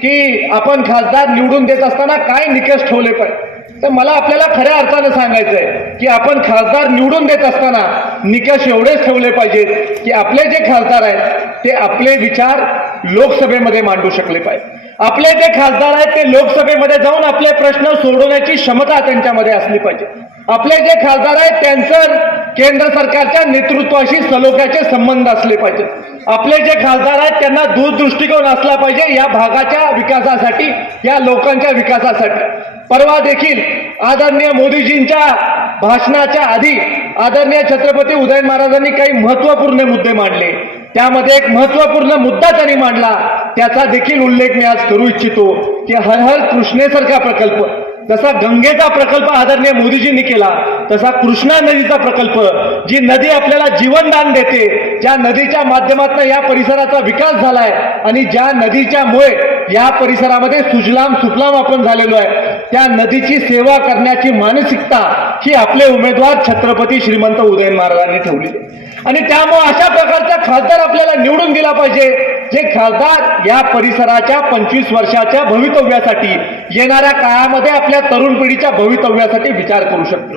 की आपण खासदार निवडून देत असताना काय निकष ठेवले पाहिजे तर मला आपल्याला खऱ्या अर्थानं सांगायचं आहे की आपण खासदार निवडून देत असताना निकष एवढेच ठेवले पाहिजेत की आपले जे खासदार आहेत ते आपले विचार लोकसभेमध्ये मांडू शकले पाहिजे आपले जे खासदार आहेत ते लोकसभेमध्ये जाऊन आपले प्रश्न सोडवण्याची क्षमता त्यांच्यामध्ये असली पाहिजे. आपले जे खासदार आहेत त्यांचं केंद्र सरकारच्या नेतृत्वाशी सलोख्याचे संबंध असले पाहिजेत आपले जे खासदार आहेत त्यांना दूरदृष्टिकोन असला पाहिजे या भागाच्या विकासासाठी या लोकांच्या विकासासाठी. परवा देखील आदरणीय मोदीजींच्या भाषणाच्या आधी आदरणीय छत्रपती उदय महाराजांनी काही महत्त्वपूर्ण मुद्दे मांडले. त्यामध्ये एक महत्त्वपूर्ण मुद्दा त्यांनी मांडला. त्याचा देखील उल्लेख मी आज करू इच्छितो की हर हर कृष्णेसारखा प्रकल्प जसा गंगेचा प्रकल्प आदरणीय मोदीजींनी केला तसा कृष्णा नदीचा प्रकल्प जी नदी आपल्याला जीवनदान देते ज्या नदीच्या माध्यमातून या परिसराचा विकास झालाय आणि ज्या नदीच्या मुळे या परिसरामध्ये सुजलाम सुफलाम आपण झालेलो आहे त्या नदीची सेवा करण्याची मानसिकता ही आपले उमेदवार छत्रपती श्रीमंत उदयन महाराजांनी ठेवली. आणि त्यामुळे अशा प्रकारचा खासदार आपल्याला निवडून दिला पाहिजे जे खासदार या परिसराच्या पंचवीस वर्षाच्या भवितव्यासाठी येणाऱ्या काळामध्ये आपल्या तरुण पिढीच्या भवितव्यासाठी विचार करू शकतो.